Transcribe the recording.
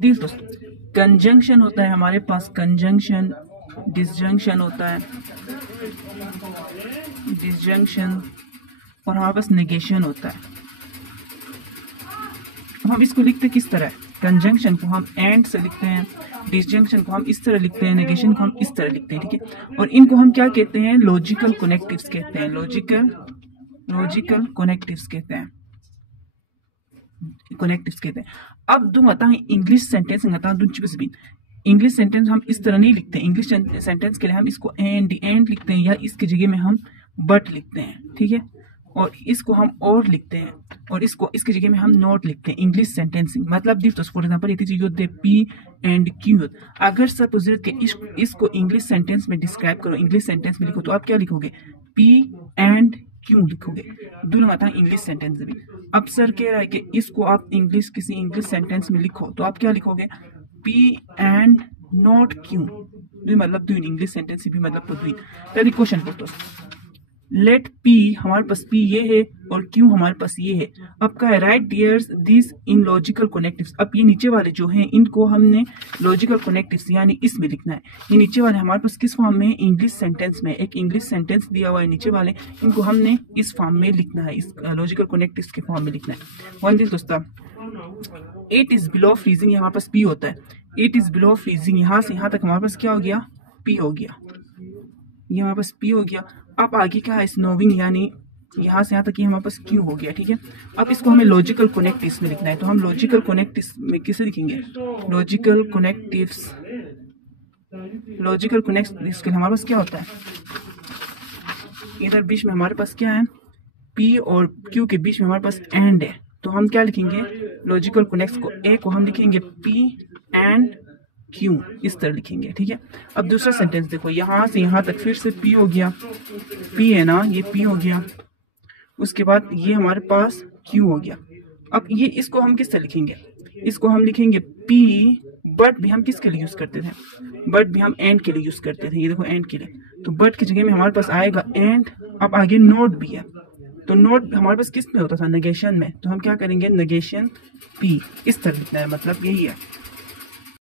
देखिए दोस्तों, कंजंक्शन होता है हमारे पास, कंजंक्शन, डिसजंक्शन होता है, डिसजंक्शन, और हमारे पास नेगेशन होता है। अब हम इसको लिखते किस तरह है? कंजंक्शन को हम एंड से लिखते हैं, डिसजंक्शन को हम इस तरह लिखते हैं, नेगेशन को हम इस तरह लिखते हैं, ठीक है। और इनको हम क्या कहते हैं? लॉजिकल कनेक्टिव्स कहते हैं, लॉजिकल कनेक्टिव्स कहते हैं, कनेक्टिव्स कहते हैं। अब दूं आता है इंग्लिश सेंटेंस आता है इंग्लिश सेंटेंस हम इस तरह नहीं लिखते। इंग्लिश सेंटेंस के लिए हम इसको एंड लिखते हैं, या इसकी जगह में हम बट लिखते हैं, ठीक है। और इसको हम और लिखते हैं, और इसको इसकी जगह में हम नॉट लिखते हैं। इंग्लिश सेंटेंसिंग मतलब दिस फॉर एग्जांपल ये चीज होते हैं पी एंड क्यू। अगर सपोज के इसको इंग्लिश सेंटेंस में डिस्क्राइब करो, इंग्लिश सेंटेंस में लिखो, तो आप क्या लिखोगे? पी एंड क्यों लिखोगे। दोनों आता है इंग्लिश सेंटेंस में। अब सर कह रहा है कि इसको आप किसी इंग्लिश सेंटेंस में लिखो, तो आप क्या लिखोगे? पी एंड नॉट क्यों। दुई मतलब दुई, इंग्लिश सेंटेंस भी मतलब दुई। पहले क्वेश्चन पढ़ो, लेट पी हमारे पास पी ये है और क्यू हमारे पास ये है। अब का है right dears this in logical connectives. अब ये नीचे वाले जो हैं इनको हमने लॉजिकल कनेक्टिव्स यानी इसमें लिखना है। ये नीचे वाले हमारे पास किस फॉर्म में है? इंग्लिश सेंटेंस में। एक इंग्लिश सेंटेंस दिया हुआ है नीचे वाले, इनको हमने इस फॉर्म में लिखना है, इस लॉजिकल कनेक्टिव्स के फॉर्म में लिखना है। वन दिस दोस्तों, इट इज बिलो फ्रीजिंग, हमारे पास पी होता है। इट इज बिलो फ्रीजिंग, यहाँ से यहाँ तक हमारे पास क्या हो गया? पी हो गया, ये हमारे पास पी हो गया। अब आगे क्या है? स्नोविंग, यानी यहाँ से यहाँ तक ये हमारे पास क्यू हो गया, ठीक है। अब इसको हमें लॉजिकल कनेक्टिव्स में लिखना है, तो हम लॉजिकल कनेक्टिव्स में किसे लिखेंगे? लॉजिकल कनेक्टिव्स, लॉजिकल कनेक्टिव्स के लिए हमारे पास क्या होता है? इधर बीच में हमारे पास क्या है? पी और क्यू के बीच में हमारे पास एंड है, तो हम क्या लिखेंगे? लॉजिकल कनेक्ट्स को ए को हम लिखेंगे पी एंड क्यों, इस तरह लिखेंगे, ठीक है। अब दूसरा सेंटेंस देखो, यहां से यहां तक फिर से पी हो गया, पी है ना, ये पी हो गया। उसके बाद ये हमारे पास क्यू हो गया। अब ये इसको हम किस तरह लिखेंगे? इसको हम लिखेंगे पी, बट भी हम किसके लिए यूज करते थे? बट भी हम एंड के लिए यूज करते थे, ये देखो एंड के लिए। तो बट की जगह में हमारे पास आएगा एंड। अब आगे नोट भी है, तो नोट हमारे पास किस में होता था? नेगेशन में। तो हम क्या करेंगे? नेगेशन पी, इस तरह लिखना है, मतलब यही है।